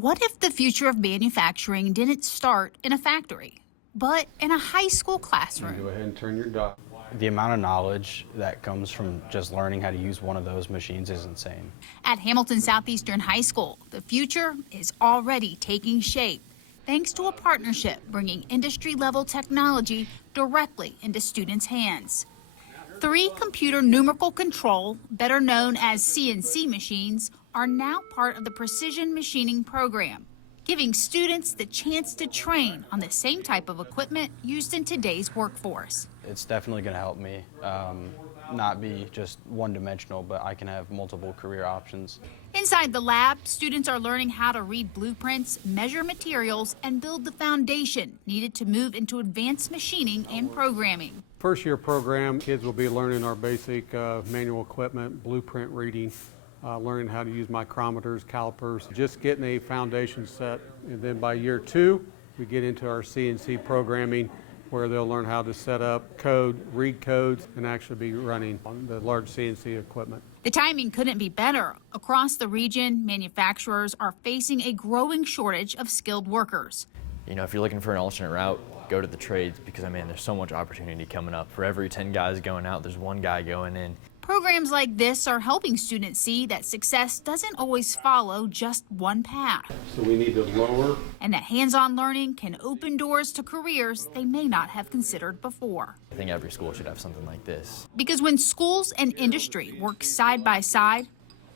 What if the future of manufacturing didn't start in a factory, but in a high school classroom? Go ahead and turn your dial. The amount of knowledge that comes from just learning how to use one of those machines is insane. At Hamilton Southeastern High School, the future is already taking shape, thanks to a partnership bringing industry-level technology directly into students' hands. 3 computer numerical control, better known as CNC machines, are now part of the precision machining program, giving students the chance to train on the same type of equipment used in today's workforce. It's definitely going to help me not be just one-dimensional, but I can have multiple career options. Inside the lab, students are learning how to read blueprints, measure materials, and build the foundation needed to move into advanced machining and programming. First year program, kids will be learning our basic manual equipment, blueprint reading, learning how to use micrometers, calipers, just getting a foundation set. And then by year 2, we get into our CNC programming, where they'll learn how to set up code, read codes, and actually be running on the large CNC equipment. The timing couldn't be better. Across the region, manufacturers are facing a growing shortage of skilled workers. You know, if you're looking for an alternate route, go to the trades because, I mean, there's so much opportunity coming up. For every 10 guys going out, there's 1 guy going in. Programs like this are helping students see that success doesn't always follow just one path, So we need to lower. and that hands-on learning can open doors to careers they may not have considered before. I think every school should have something like this. Because when schools and industry work side by side,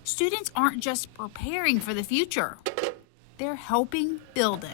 students aren't just preparing for the future, they're helping build it.